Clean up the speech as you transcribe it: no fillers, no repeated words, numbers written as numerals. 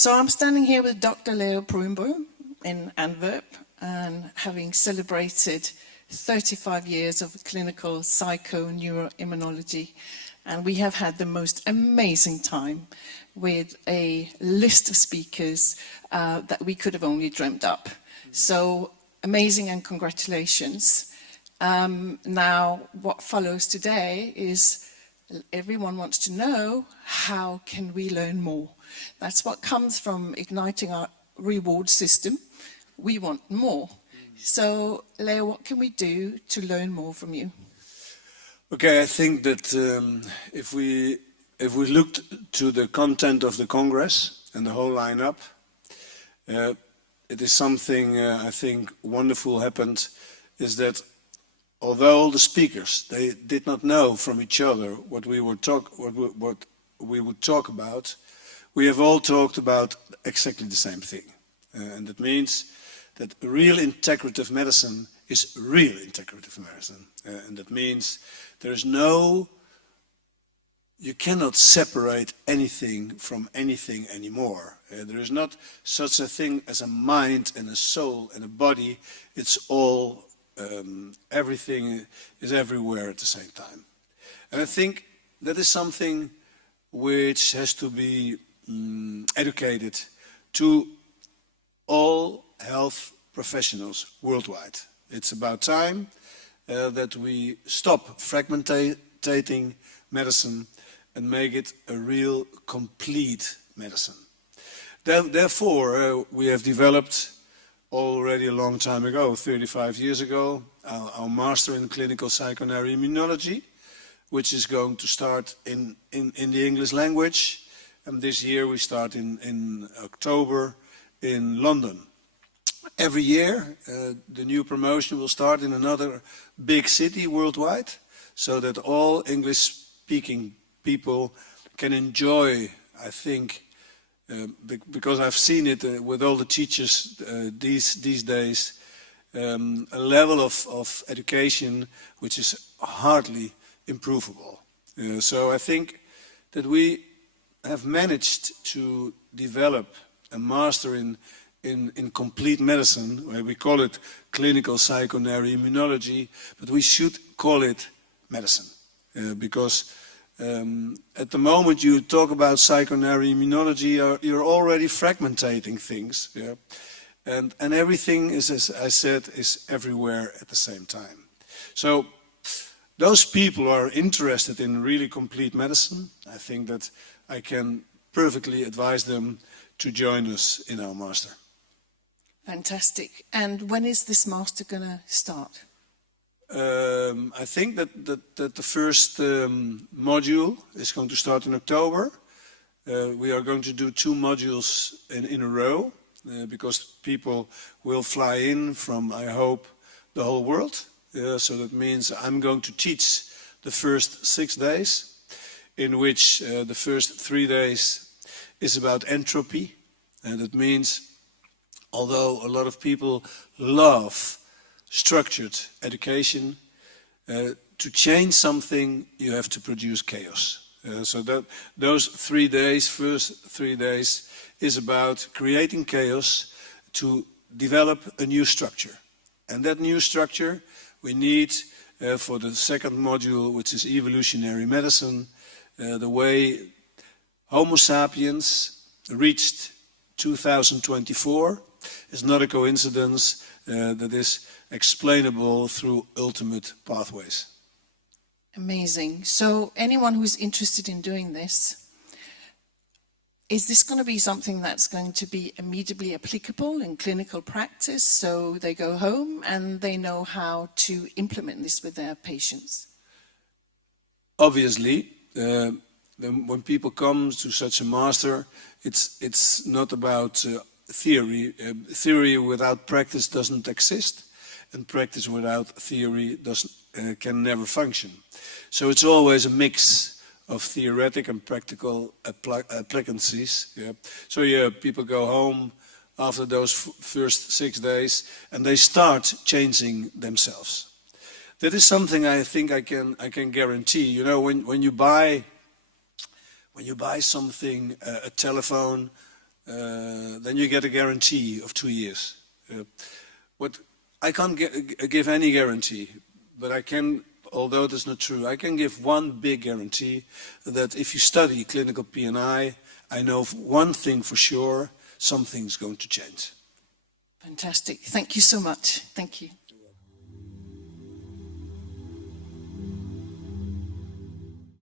So I'm standing here with Dr. Leo Pruimboom in Antwerp, and having celebrated 35 years of clinical psychoneuroimmunology. And we have had the most amazing time with a list of speakers that we could have only dreamt up. So amazing, and congratulations. Now, what follows today is everyone wants to know, how can we learn more? That's what comes from igniting our reward system. We want more. So, Leo, what can we do to learn more from you? Okay, I think that if we looked to the content of the Congress and the whole lineup, it is something I think wonderful happened, is that although all the speakers, they did not know from each other what we would talk about, we have all talked about exactly the same thing. And that means that real integrative medicine is real integrative medicine. And that means there is you cannot separate anything from anything anymore. There is not such a thing as a mind and a soul and a body. It's all, everything is everywhere at the same time. And I think that is something which has to be educated to all health professionals worldwide. It's about time that we stop fragmentating medicine and make it a real complete medicine. Therefore, we have developed already a long time ago, 35 years ago, our master in clinical psychoneuroimmunology, which is going to start in the English language. And this year we start in October in London. Every year the new promotion will start in another big city worldwide, so that all English-speaking people can enjoy, I think, because I've seen it with all the teachers these days, a level of education which is hardly improvable. So I think that we have managed to develop a master in complete medicine, where we call it clinical psychoneuroimmunology, but we should call it medicine. Because at the moment you talk about psychoneuroimmunology, you're already fragmentating things. Yeah? And everything is, as I said, is everywhere at the same time. So those people who are interested in really complete medicine, I think that I can perfectly advise them to join us in our master. Fantastic. And when is this master going to start? I think that the first module is going to start in October. We are going to do 2 modules in a row, because people will fly in from, I hope, the whole world. So that means I'm going to teach the first 6 days, in which the first 3 days is about entropy. And that means, although a lot of people love structured education, to change something you have to produce chaos. So that those 3 days, first 3 days, is about creating chaos to develop a new structure. And that new structure we need for the second module, which is evolutionary medicine, the way Homo sapiens reached 2024 is not a coincidence, that is explainable through ultimate pathways. Amazing. So anyone who's interested in doing this, is this going to be something that's going to be immediately applicable in clinical practice, so they go home and they know how to implement this with their patients? Obviously, when people come to such a master, it's not about theory. Theory without practice doesn't exist, and practice without theory can never function. So it's always a mix of theoretic and practical applicancies. Yeah. So yeah, people go home after those first 6 days and they start changing themselves. That is something I think I can guarantee. You know, when you buy something, a telephone, then you get a guarantee of 2 years. I can't give any guarantee, but I can, although that's not true, I can give one big guarantee that if you study clinical PNI, I know one thing for sure, something's going to change. Fantastic. Thank you so much. Thank you.